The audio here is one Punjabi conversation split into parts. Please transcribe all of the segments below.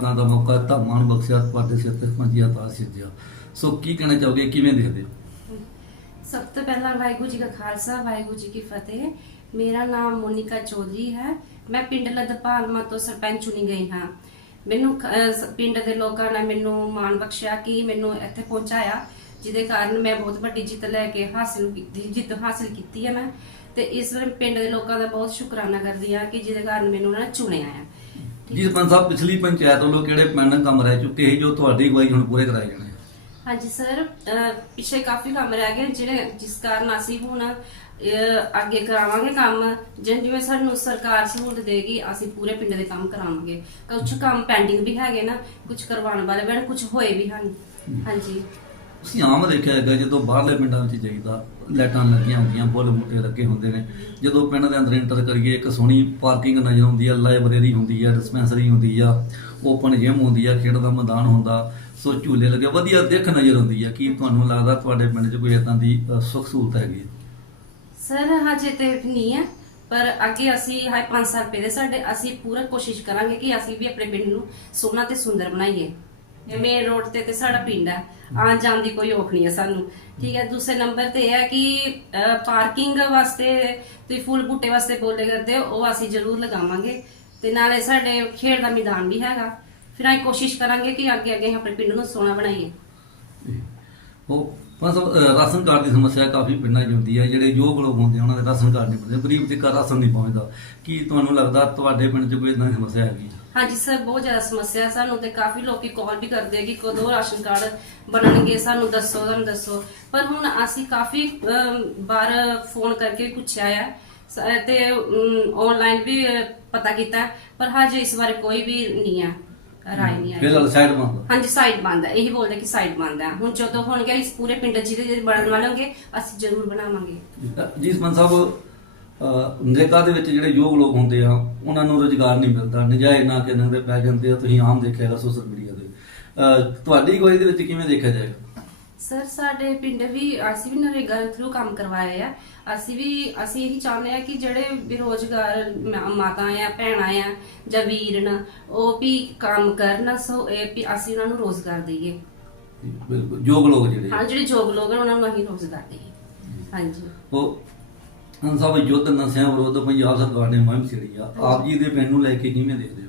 ਦਾ ਮੌਕਾ ਧਾਮਾਂ ਨੂੰ ਬਖਸ਼ਿਆ, ਤੁਹਾਡੇ ਸਿਰ ਤੇ ਪੰਜੀਆ ਤਾਂ ਸਿੱਧਿਆ ਸੋ ਕੀ ਕਹਿਣਾ ਚਾਹੋਗੇ, ਕਿਵੇਂ ਦੇਖਦੇ ਹੋ? ਸਭ ਤੋਂ ਪਹਿਲਾਂ ਵਾਹਿਗੁਰੂ ਜੀ ਕਾ ਖਾਲਸਾ, ਵਾਹਿਗੁਰੂ ਜੀ ਕੀ ਫਤਿਹ। ਮੇਰਾ ਨਾਮ ਮੋਨਿਕਾ ਚੌਧਰੀ ਹੈ। ਮੈਂ ਪਿੰਡ ਲਦਪਾਲਮਾ ਤੋਂ ਸਰਪੰਚ ਚੁਣੀ ਗਈ ਹਾਂ। ਮੈਨੂੰ ਅਹ ਪਿੰਡ ਦੇ ਲੋਕਾਂ ਨੇ ਮੈਨੂੰ ਮਾਣ ਬਖਸ਼ਿਆ ਕਿ ਮੈਨੂੰ ਇੱਥੇ ਪਹੁੰਚਾਇਆ, ਜਿਹਦੇ ਕਾਰਨ ਮੈਂ ਬਹੁਤ ਵੱਡੀ ਜਿੱਤ ਲੈ ਕੇ ਹਾਸਿਲ ਕੀਤੀ ਜਿੱਤ ਹਾਸਿਲ ਕੀਤੀ ਹੈ ਮੈਂ। ਤੇ ਇਸ ਵਾਰ ਪਿੰਡ ਦੇ ਲੋਕਾਂ ਦਾ ਬਹੁਤ ਸ਼ੁਕਰਾਨਾ ਕਰਦੀ ਹਾਂ ਕਿ ਜਿਹਦੇ ਕਾਰਨ ਮੈਨੂੰ ਉਹਨਾਂ ਨੇ ਚੁਣਿਆ ਹੈ ਜੀ ਸਰਪੰਚ ਸਾਹਿਬ ਪਿਛਲੀ ਪੰਚਾਇਤ ਵੱਲੋਂ ਕਿਹੜੇ ਪੈਂਡਿੰਗ ਕੰਮ ਰਹਿ ਚੁੱਕੇ ਸੀ ਜੋ ਤੁਹਾਡੀ ਅਗਵਾਈ ਹੁਣ ਪੂਰੇ ਕਰਾਏ ਜਾਣੇ ਹਾਂਜੀ ਸਰ ਅਹ ਪਿੱਛੇ ਕਾਫੀ ਕੰਮ ਰਹਿ ਗਏ ਜਿਹੜੇ ਜਿਸ ਕਾਰਨ ਅਸੀਂ ਹੁਣ ਅਹ ਅੱਗੇ ਕਰਾਵਾਂਗੇ ਕੰਮ। ਜਿਵੇਂ ਜਿਵੇਂ ਸਾਨੂੰ ਸਰਕਾਰ ਸਹੂਲਤ ਦੇਗੀ ਅਸੀਂ ਪੂਰੇ ਪਿੰਡ ਦੇ ਕੰਮ ਕਰਾਵਾਂਗੇ। ਕੁਝ ਕੰਮ ਪੈਂਡਿੰਗ ਵੀ ਹੈਗੇ ਨਾ ਕੁਝ ਕਰਵਾਉਣ ਵਾਲੇ ਹਨ ਕੁਝ ਹੋਏ ਵੀ ਹਨ। ਹਾਂਜੀ। ਅਸੀਂ ਆਮ ਦੇਖਿਆ ਹੈਗਾ, ਜਦੋਂ ਬਾਹਰਲੇ ਪਿੰਡਾਂ ਵਿੱਚ ਜਾਈਦਾ, ਲਾਈਟਾਂ ਲੱਗੀਆਂ ਹੁੰਦੀਆਂ, ਬੁੱਲ ਬੂਟੇ ਲੱਗੇ ਹੁੰਦੇ ਨੇ। ਜਦੋਂ ਪਿੰਡ ਦੇ ਅੰਦਰ ਐਂਟਰ ਕਰੀਏ, ਇੱਕ ਸੋਹਣੀ ਪਾਰਕਿੰਗ ਨਜ਼ਰ ਆਉਂਦੀ ਆ, ਲਾਇਬ੍ਰੇਰੀ ਹੁੰਦੀ ਆ, ਡਿਸਪੈਂਸਰੀ ਹੁੰਦੀ ਆ, ਓਪਨ ਜਿਮ ਹੁੰਦੀ ਆ, ਖੇਡ ਦਾ ਮੈਦਾਨ ਹੁੰਦਾ, ਸੋ ਝੂਲੇ ਲੱਗੇ, ਵਧੀਆ ਦਿੱਖ ਨਜ਼ਰ ਆਉਂਦੀ ਆ। ਕੀ ਤੁਹਾਨੂੰ ਲੱਗਦਾ ਤੁਹਾਡੇ ਪਿੰਡ 'ਚ ਕੋਈ ਇਦਾਂ ਦੀ ਸੁੱਖ ਸਹੂਲਤ ਹੈਗੀ? ਸਰ, ਹਜੇ ਤੇ ਨਹੀਂ ਹੈ, ਪਰ ਅੱਗੇ ਅਸੀਂ ਹਾਈ 5 ਸਾਲ ਪਹਿਲੇ ਸਾਡੇ, ਅਸੀਂ ਪੂਰਾ ਕੋਸ਼ਿਸ਼ ਕਰਾਂਗੇ ਕਿ ਅਸੀਂ ਵੀ ਆਪਣੇ ਪਿੰਡ ਨੂੰ ਸੋਹਣਾ ਤੇ ਸੁੰਦਰ ਬਣਾਈਏ। ਮੇਨ ਰੋਡ ਤੇ ਤੇ ਸਾਡਾ ਪਿੰਡ ਹੈ। ਆਉਣ ਜਾਣ ਦੀ ਕੋਈ ਔਖ ਨਹੀਂ ਹੈ ਸਾਨੂੰ। ਠੀਕ ਹੈ, ਦੂਸਰੇ ਨੰਬਰ ਤੇ ਇਹ ਹੈ ਕਿ ਪਾਰਕਿੰਗ ਵਾਸਤੇ ਤੁਸੀਂ ਫੁੱਲ ਬੂਟੇ ਵਾਸਤੇ ਬੋਲੇ ਕਰਦੇ ਹੋ, ਉਹ ਅਸੀਂ ਜ਼ਰੂਰ ਲਗਾਵਾਂਗੇ। ਤੇ ਨਾਲੇ ਸਾਡੇ ਖੇਡ ਦਾ ਮੈਦਾਨ ਵੀ ਹੈਗਾ। ਫਿਰ ਅਸੀਂ ਕੋਸ਼ਿਸ਼ ਕਰਾਂਗੇ ਕਿ ਅੱਗੇ ਅੱਗੇ ਆਪਣੇ ਪਿੰਡ ਨੂੰ ਸੋਹਣਾ ਬਣਾਈਏ। ਉਹ, ਬਸ ਰਾਸ਼ਨ ਕਾਰਡ ਦੀ ਸਮੱਸਿਆ ਕਾਫੀ ਪਿੰਡਾਂ 'ਚ ਹੁੰਦੀ ਹੈ। ਜਿਹੜੇ ਯੋਗ ਲੋਕ ਹੁੰਦੇ ਉਹਨਾਂ ਦੇ ਰਾਸ਼ਨ ਕਾਰਡ ਨਹੀਂ ਪਹੁੰਚਦੇ ਗਰੀਬ ਤੱਕ ਰਾਸ਼ਨ ਨਹੀਂ ਪਹੁੰਚਦਾ। ਕੀ ਤੁਹਾਨੂੰ ਲੱਗਦਾ ਤੁਹਾਡੇ ਪਿੰਡ 'ਚ ਕੋਈ ਇਦਾਂ ਦੀ ਸਮੱਸਿਆ ਹੈਗੀ? ਹਾਂਜੀ ਸਰ ਬਹੁਤ ਜ਼ਿਆਦਾ ਸਮੱਸਿਆ ਸਾਨੂੰ ਤੇ ਕਾਫੀ ਲੋਕੀ ਕਾਲ ਵੀ ਕਰਦੇ ਆ ਕਿ ਕਦੋਂ ਰਾਸ਼ਨ ਕਾਰਡ ਬਣਨਗੇ ਸਾਨੂੰ ਦੱਸੋ ਸਾਨੂੰ ਦੱਸੋ। ਪਰ ਹੁਣ ਅਸੀਂ ਕਾਫੀ ਵਾਰ ਫੋਨ ਕਰਕੇ ਪੁੱਛਿਆ ਆ। ਤੇ ਆਨਲਾਈਨ ਵੀ ਪਤਾ ਕੀਤਾ ਪਰ ਹਜੇ ਇਸ ਬਾਰੇ ਕੋਈ ਵੀ ਨਹੀਂ ਹੈ ਰਾਏ ਨਹੀਂ ਆਈ। ਫਿਲਹਾਲ ਸਾਈਡ ਬੰਦ? ਹਾਂਜੀ ਸਾਈਡ ਬੰਦ ਹੈ ਇਹੀ ਬੋਲਦੇ ਕਿ ਸਾਈਡ ਬੰਦ ਹੈ। ਹੁਣ ਜਦੋਂ ਹੋਣਗੇ ਇਸ ਪੂਰੇ ਪਿੰਡ ਜਿਹਦੇ ਬਣਨ ਵਾਲੇ ਹੋਣਗੇ ਅਸੀਂ ਜ਼ਰੂਰ ਬਣਾਵਾਂਗੇ। ਜੀ ਸਾਹਿਬ ਨਰੇਗਾ ਦੇ ਵਿੱਚ ਜਿਹੜੇ ਯੋਗ ਲੋਕ ਹੁੰਦੇ ਆ ਉਹਨਾਂ ਨੂੰ ਰੋਜ਼ਗਾਰ ਨਹੀਂ ਮਿਲਦਾ। ਨਜਾਇਜ਼ ਨਾ ਕਿ ਨੰਗੇ ਪੈ ਜਾਂਦੇ ਆ ਤੁਸੀਂ ਆਮ ਦੇਖਿਆ ਹੈਗਾ ਸੋਸ਼ਲ ਮੀਡੀਆ ਤੇ। ਤੁਹਾਡੀ ਕੋਈ ਦੇ ਵਿੱਚ ਕਿਵੇਂ ਦੇਖਿਆ ਜਾਏਗਾ? ਸਰ ਸਾਡੇ ਪਿੰਡ ਵੀ ਅਸੀਂ ਵੀ ਨਰੇਗਾ ਥਰੂ ਕੰਮ ਕਰਵਾਏ ਆ। ਅਸੀਂ ਵੀ ਅਸੀਂ ਇਹੀ ਚਾਹੁੰਦੇ ਆ ਕਿ ਜਿਹੜੇ ਬੇਰੋਜ਼ਗਾਰ ਮਾਤਾ ਆ ਭੈਣਾਂ ਆ ਜਾਂ ਵੀਰ ਨਾ ਉਹ ਵੀ ਕੰਮ ਕਰਨ ਸੋ ਇਹ ਵੀ ਅਸੀਂ ਉਹਨਾਂ ਨੂੰ ਰੋਜ਼ਗਾਰ ਦਈਏ। ਬਿਲਕੁਲ ਯੋਗ ਲੋਕ ਜਿਹੜੇ ਹਾਂ ਜਿਹੜੇ ਯੋਗ ਲੋਕ ਹਨ ਉਹਨਾਂ ਨੂੰ ਅਸੀਂ ਰੋਜ਼ਗਾਰ ਦਈਏ। ਹਾਂਜੀ। ਉਹ ਹਾਂ ਸਾਹਿਬ ਯੁੱਧ ਨਸ਼ਿਆਂ ਵਿਰੁੱਧ ਪੰਜਾਬ ਸਰਕਾਰ ਨੇ ਮੁਹਿੰਮ ਛੇੜੀ ਆ। ਆਪ ਜੀ ਦੇ ਪਿੰਡ ਨੂੰ ਲੈ ਕੇ ਕਿਵੇਂ ਦੇਖਦੇ ਹੋ?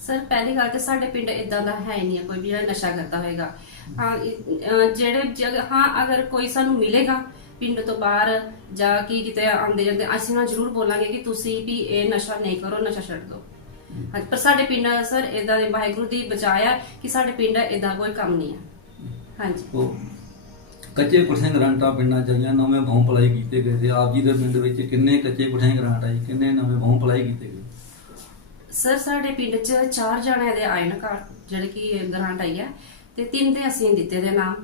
ਸਰ ਪਹਿਲੀ ਗੱਲ ਤੇ ਸਾਡੇ ਪਿੰਡ ਇਦਾਂ ਦਾ ਹੈ ਹੀ ਨਹੀਂ ਹੈ ਕੋਈ ਵੀ ਜਿਹੜਾ ਨਸ਼ਾ ਕਰਦਾ ਹੋਏਗਾ। ਹਾਂ ਅਹ ਜਿਹੜੇ ਜਗ੍ਹਾ ਹਾਂ ਅਗਰ ਕੋਈ ਸਾਨੂੰ ਮਿਲੇਗਾ ਪਿੰਡ ਤੋਂ ਬਾਹਰ ਜਾ ਕੇ ਕਿਤੇ ਆਉਂਦੇ ਜਾਂਦੇ ਅਸੀਂ ਉਹਨਾਂ ਨੂੰ ਜ਼ਰੂਰ ਬੋਲਾਂਗੇ ਕਿ ਤੁਸੀਂ ਵੀ ਇਹ ਨਸ਼ਾ ਨਹੀਂ ਕਰੋ ਨਸ਼ਾ ਛੱਡ ਦਿਓ। ਹਾਂਜੀ, ਪਰ ਸਾਡੇ ਪਿੰਡ ਸਰ ਇਦਾਂ ਦੇ ਵਾਹਿਗੁਰੂ ਦੀ ਬਚਾਇਆ ਕਿ ਸਾਡੇ ਪਿੰਡ ਇਦਾਂ ਕੋਈ ਕੰਮ ਨਹੀਂ ਹੈ। ਹਾਂਜੀ। ਉਹ ਕੱਚੇ ਕੁਠੇ ਗ੍ਰਾਂਟਾਂ ਪਿੰਡਾਂ ਚਾਹੀਆਂ ਨਵੇਂ ਬਹੁ ਭਲਾਈ ਕੀਤੇ ਗਏ ਤੇ ਆਪ ਜੀ ਦੇ ਪਿੰਡ ਵਿੱਚ ਕਿੰਨੇ ਕੱਚੇ ਕੁਠੇ ਗ੍ਰਾਂਟ ਆਈ ਕਿੰਨੇ ਨਵੇਂ ਬਹੁ ਭਲਾਈ ਕੀਤੇ ਗਏ? ਸਰ ਸਾਡੇ ਪਿੰਡ 'ਚ ਚਾਰ ਜਣਿਆਂ ਦੇ ਆਏ ਨਾ ਘਰ ਜਿਹੜੇ ਕਿ ਗ੍ਰਾਂਟ ਆਈ ਹੈ ਤੇ ਤਿੰਨ ਤੇ ਅਸੀਂ ਦਿੱਤੇ ਦੇ ਨਾਮ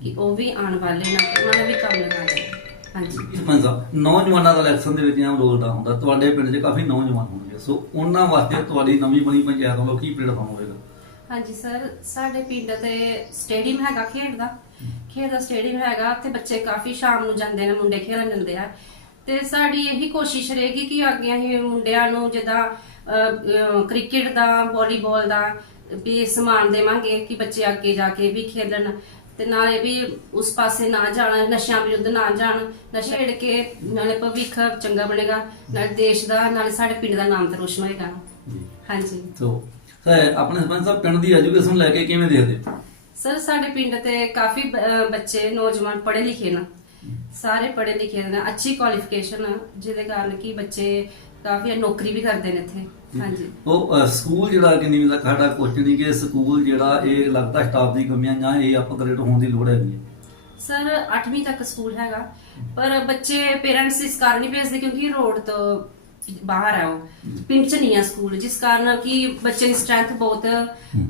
ਕਿ ਉਹ ਵੀ ਆਉਣ ਵਾਲੇ ਨੇ ਤੇ ਉਹਨਾਂ ਨੇ ਵੀ ਕੰਮ ਲਗਾਉਣਾ ਹਾਂਜੀ। ਸਰਪੰਚ ਸਾਹਿਬ ਨੌਜਵਾਨਾਂ ਦਾ ਇਲੈਕਸ਼ਨ ਦੇ ਵਿੱਚ ਆਮ ਰੋਲ ਦਾ ਹੁੰਦਾ ਤੁਹਾਡੇ ਪਿੰਡ 'ਚ ਕਾਫੀ ਨੌਜਵਾਨ ਹੋਣਗੇ ਸੋ ਉਹਨਾਂ ਵਾਸਤੇ ਤੁਹਾਡੀ ਨਵੀਂ ਬਣੀ ਪੰਚਾਇਤ ਵੱਲੋਂ ਕੀ ਪਲੇਟਫਾਰਮ ਹੋਵੇਗਾ? ਹਾਂਜੀ ਸਰ ਸਾਡੇ ਪਿੰਡ ਤੇ ਸਟੇਡੀਅਮ ਹੈਗਾ ਖੇਡ ਦਾ ਖੇਡ ਦਾ ਸਟੇਡੀਅਮ ਹੈਗਾ ਉੱਥੇ ਬੱਚੇ ਕਾਫੀ ਸ਼ਾਮ ਨੂੰ ਜਾਂਦੇ ਨੇ ਮੁੰਡੇ ਖੇਡਣ ਜਾਂਦੇ ਆ। ਤੇ ਸਾਡੀ ਇਹੀ ਕੋਸ਼ਿਸ਼ ਰਹੇਗੀ ਕਿ ਅੱਗੇ ਅਸੀਂ ਮੁੰਡਿਆਂ ਨੂੰ ਜਿੱਦਾਂ ਕ੍ਰਿਕਟ ਦਾ ਵਾਲੀਬਾਲ ਦਾ ਵੀ ਸਮਾਨ ਦੇਵਾਂਗੇ ਕਿ ਬੱਚੇ ਅੱਗੇ ਜਾ ਕੇ ਵੀ ਖੇਡਣ ਤੇ ਨਾਲੇ ਵੀ ਉਸ ਪਾਸੇ ਨਾ ਜਾਣਾ ਨਸ਼ਿਆਂ ਵਿਰੁੱਧ ਨਾ ਜਾਣ ਨਸ਼ਾ ਛੇੜ ਕੇ ਨਾਲੇ ਭਵਿੱਖ ਚੰਗਾ ਬਣੇਗਾ ਨਾਲੇ ਦੇਸ਼ ਦਾ ਨਾਲੇ ਸਾਡੇ ਪਿੰਡ ਦਾ ਨਾਮ ਤਾਂ ਰੋਸ਼ਨ ਹੋਏਗਾ। ਹਾਂਜੀ। ਸਰ ਆਪਣੇ ਸਰਪੰਚ ਸਾਹਿਬ ਪਿੰਡ ਦੀ ਐਜੂਕੇਸ਼ਨ ਲੈ ਕੇ ਕਿਵੇਂ ਦੇਖਦੇ? ਸਰ ਸਾਡੇ ਪਿੰਡ ਤੇ ਕਾਫੀ ਬ- ਬੱਚੇ ਨੌਜਵਾਨ ਪੜ੍ਹੇ ਲਿਖੇ ਨੇ। ਸਾਰੇ ਪੜ੍ਹੇ ਲਿਖੇ ਨੇ ਅੱਛੀ ਕੁਆਲੀਫਿਕੇਸ਼ਨ ਜਿਹਦੇ ਕਾਰਨ ਕਿ ਬੱਚੇ ਕਾਫੀ ਨੌਕਰੀ ਵੀ ਕਰਦੇ ਨੇ ਇੱਥੇ। ਹਾਂਜੀ। ਉਹ ਅ, ਸਕੂਲ ਜਿਹੜਾ ਕਿ ਨਹੀਂ ਦਾ ਸਾਡਾ ਨਹੀਂ ਕਿ ਸਕੂਲ ਜਿਹੜਾ ਇਹ ਲੱਗਦਾ ਸਟਾਫ ਦੀ ਕਮੀਆਂ ਜਾਂ ਇਹ ਅਪਗ੍ਰੇਡ ਹੋਣ ਦੀ ਲੋੜ ਹੈਗੀ ਹੈ ਸਰ 8ਵੀਂ ਤੱਕ ਸਕੂਲ ਹੈਗਾ ਪਰ ਬੱਚੇ ਪੇਰੈਂਟਸ ਇਸ ਕਾਰਨ ਨਹੀਂ ਭੇਜਦੇ ਕਿਉਂਕਿ ਰੋਡ ਤੋਂ ਬਾਹਰ ਹੈ ਉਹ। ਪਿੰਡ ਚ ਨਹੀਂ ਹੈ ਸਕੂਲ ਜਿਸ ਕਾਰਨ ਕਿ ਬੱਚੇ ਦੀ ਸਟਰੈਂਥ ਬਹੁਤ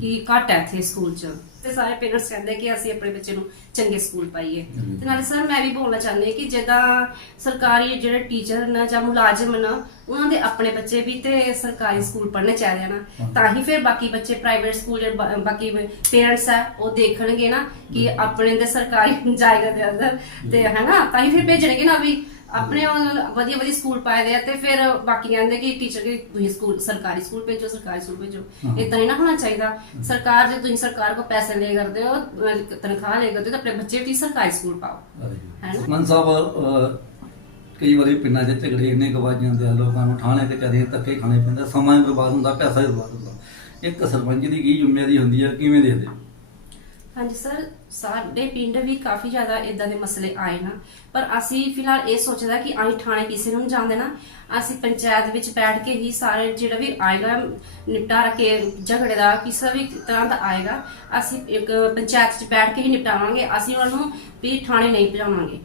ਕੀ ਘੱਟ ਹੈ ਇੱਥੇ ਸਕੂਲ ਚ। ਤੇ ਸਾਰੇ ਪੇਰੈਂਟਸ ਕਹਿੰਦੇ ਕਿ ਅਸੀਂ ਆਪਣੇ ਬੱਚੇ ਨੂੰ ਚੰਗੇ ਸਕੂਲ ਪਾਈਏ। ਤੇ ਨਾਲੇ ਸਰ ਮੈਂ ਵੀ ਬੋਲਣਾ ਚਾਹੁੰਦੀ ਹਾਂ ਕਿ ਜਿੱਦਾਂ ਸਰਕਾਰੀ ਜਿਹੜੇ ਟੀਚਰ ਨੇ ਜਾਂ ਮੁਲਾਜ਼ਮ ਨੇ ਉਹਨਾਂ ਦੇ ਆਪਣੇ ਬੱਚੇ ਵੀ ਤੇ ਸਰਕਾਰੀ ਸਕੂਲ ਪੜ੍ਹਨੇ ਚਾਹੀਦੇ ਨਾ ਤਾਂ ਹੀ ਫਿਰ ਬਾਕੀ ਬੱਚੇ ਪ੍ਰਾਈਵੇਟ ਸਕੂਲ ਜਿਹੜੇ ਬਾ- ਬਾਕੀ ਪੇਰੈਂਟਸ ਆ ਉਹ ਦੇਖਣਗੇ ਨਾ ਕਿ ਆਪਣੇ ਦੇ ਸਰਕਾਰੀ ਜਾਏਗਾ ਦੇ ਅੰਦਰ ਤੇ ਹਨਾ ਤਾਂ ਹੀ ਫਿਰ ਭੇਜਣਗੇ ਨਾ ਵੀ ਆਪਣੇ ਵਧੀਆ ਵਧੀਆ ਸਕੂਲ ਪਾਏ ਦੇ ਆ ਤੇ ਫਿਰ ਬਾਕੀ ਕਹਿੰਦੇ ਕਿ ਟੀਚਰ ਕਿ ਤੁਸੀਂ ਸਕੂਲ ਸਰਕਾਰੀ ਸਕੂਲ ਭੇਜੋ ਸਰਕਾਰੀ ਸਕੂਲ ਭੇਜੋ ਹਾਂ। ਇਦਾਂ ਨਹੀਂ ਨਾ ਹੋਣਾ ਚਾਹੀਦਾ ਸਰਕਾਰ ਜੇ ਤੁਸੀਂ ਸਰਕਾਰ ਕੋ ਪੈਸੇ ਲੈ ਕਰਦੇ ਹੋ ਤਨਖਾਹ ਲੈ ਕਰਦੇ ਹੋ ਤਾਂ ਆਪਣੇ ਬੱਚੇ ਵੀ ਸਰਕਾਰੀ ਸਕੂਲ ਪਾਓ ਹੈ ਨਾ? ਮਨ ਸਾਹਿਬ ਕਈ ਵਾਰੀ ਪਿੰਡਾਂ 'ਚ ਝਗੜੇ ਇੰਨੇ ਕੁ ਵੱਜ ਜਾਂਦੇ ਆ ਲੋਕਾਂ ਨੂੰ ਠਾਣੇ ਤੇ ਕਦੇ ਧੱਕੇ ਖਾਣੇ ਪੈਂਦੇ ਸਮਾਂ ਵੀ ਬਰਬਾਦ ਹੁੰਦਾ ਪੈਸਾ ਵੀ ਬਰਬਾਦ ਹੁੰਦਾ ਇੱਕ ਸਰਪੰਚ ਦੀ ਕੀ ਜ਼ਿੰਮੇਵਾਰੀ ਹੁੰਦੀ ਹੈ ਕਿਵੇਂ ਦੇਖਦੇ ਹੋ? ਹਾਂਜੀ ਸਰ ਸਾਡੇ ਪਿੰਡ ਵੀ ਕਾਫੀ ਜ਼ਿਆਦਾ ਇਦਾਂ ਦੇ ਮਸਲੇ ਆਏ ਨਾ। ਪਰ ਅਸੀਂ ਫਿਲਹਾਲ ਇਹ ਸੋਚਦਾ ਕਿ ਅਸੀਂ ਥਾਣੇ ਕਿਸੇ ਨੂੰ ਜਾਣ ਦੇਣਾ। ਅਸੀਂ ਪੰਚਾਇਤ ਵਿੱਚ ਬੈਠ ਕੇ ਹੀ ਸਾਰੇ ਜਿਹੜਾ ਵੀ ਆਏਗਾ ਨਿਪਟਾਰਾ ਕੇ ਝਗੜੇ ਦਾ ਕਿਸੇ ਵੀ ਤਰ੍ਹਾਂ ਦਾ ਆਏਗਾ ਅਸੀਂ ਇੱਕ ਪੰਚਾਇਤ 'ਚ ਬੈਠ ਕੇ ਹੀ ਨਿਪਟਾਵਾਂਗੇ। ਅਸੀਂ ਉਹਨਾਂ ਨੂੰ ਵੀ ਥਾਣੇ ਨਹੀਂ ਭਜਾਵਾਂਗੇ।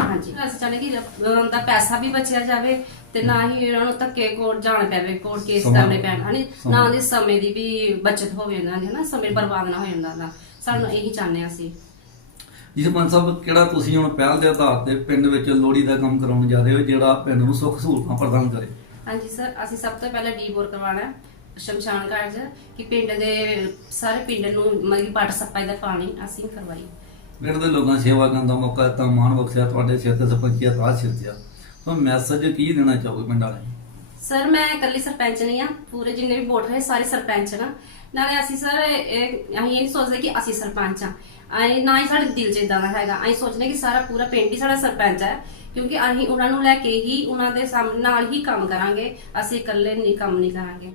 ਹਾਂਜੀ। ਅਸੀਂ ਚਾਹੁੰਦੇ ਕਿ ਉਹਨਾਂ ਦਾ ਪੈਸਾ ਵੀ ਬਚਿਆ ਜਾਵੇ ਤੇ ਨਾ ਹੀ ਉਹਨਾਂ ਨੂੰ ਧੱਕੇ ਕੋਰਟ ਜਾਣਾ ਪਵੇ ਕੋਰਟ ਕੇਸ ਕਰਨੇ ਪੈਣ। ਹਨੀ। ਨਾ ਉਹਦੇ ਸਮੇਂ ਦੀ ਵੀ ਬਚਤ ਹੋਵੇ ਉਹਨਾਂ ਦੀ ਹਨਾ? ਸਮੇਂ ਬਰਬਾਦ ਨਾ ਹੋਏ ਉਹਨਾਂ ਦਾ। ਸਾਨੂੰ ਇਹੀ ਚਾਹੁੰਦੇ ਹਾਂ ਅਸੀਂ। ਜੀ ਸਰਪੰਚ ਸਾਹਿਬ ਕਿਹੜਾ ਤੁਸੀਂ ਹੁਣ ਪਹਿਲ ਦੇ ਆਧਾਰ ਤੇ ਪਿੰਡ ਵਿੱਚ ਲੋੜੀ ਦਾ ਕੰਮ ਕਰਾਉਣ ਜਾ ਰਹੇ ਹੋ ਜਿਹੜਾ ਪਿੰਡ ਨੂੰ ਸੁੱਖ ਸਹੂਲਤਾਂ ਪ੍ਰਦਾਨ ਕਰੇ? ਹਾਂਜੀ ਸਰ ਅਸੀਂ ਸਭ ਤੋਂ ਪਹਿਲਾਂ ਡੀ ਬੋਰ ਕਰਵਾਉਣਾ ਹੈ ਸ਼ਮਸ਼ਾਨ ਘਾਟ 'ਚ ਕਿ ਪਿੰਡ ਦੇ ਸਾਰੇ ਪਿੰਡ ਨੂੰ ਮਤਲਬ ਕਿ ਪਾਟ ਸਪਾਈ ਦਾ ਪਾਣੀ ਅਸੀਂ ਕਰਵਾਈਏ। ਪਿੰਡ ਦੇ ਲੋਕਾਂ ਸੇਵਾ ਕਰਨ ਦਾ ਮੌਕਾ ਦਿੱਤਾ ਮਾਣ ਬਖਸ਼ਿਆ ਤੁਹਾਡੇ ਸਿਰ ਤੇ ਸਰਪੰਚੀਆ ਤੇ ਆ ਤਾਂ ਮੈਸੇਜ ਕੀ ਦੇਣਾ ਚਾਹੋਗੇ ਪਿੰਡ ਵਾਲਿਆਂ ਨੂੰ? ਸਰ ਮੈਂ ਇਕੱਲੀ ਸਰਪੰਚ ਨਹੀਂ ਆ ਪੂਰੇ ਜਿੰਨੇ ਵੀ ਵੋਟਰ ਹੈ ਸਾਰੇ ਸਰਪੰਚ ਨਾ। ਨਾਲੇ ਅਸੀਂ ਸਰ, ਇਹ ਅਸੀਂ ਇਹ ਨਹੀਂ ਸੋਚਦੇ ਕਿ ਅਸੀਂ ਸਰਪੰਚ ਆ ਅਸੀਂ ਨਾ ਹੀ ਸਾਡੇ ਦਿਲ 'ਚ ਇਦਾਂ ਦਾ ਹੈਗਾ। ਅਸੀਂ ਸੋਚਦੇ ਕਿ ਸਾਰਾ ਪੂਰਾ ਪਿੰਡ ਹੀ ਸਾਡਾ ਸਰਪੰਚ ਹੈ, ਕਿਉਂਕਿ ਅਸੀਂ ਉਹਨਾਂ ਨੂੰ ਲੈ ਕੇ ਹੀ ਉਹਨਾਂ ਦੇ ਸਾਹਮਣੇ ਨਾਲ ਹੀ ਕੰਮ ਕਰਾਂਗੇ। ਅਸੀਂ ਇਕੱਲੇ ਨਹੀਂ, ਕੰਮ ਨਹੀਂ ਕਰਾਂਗੇ।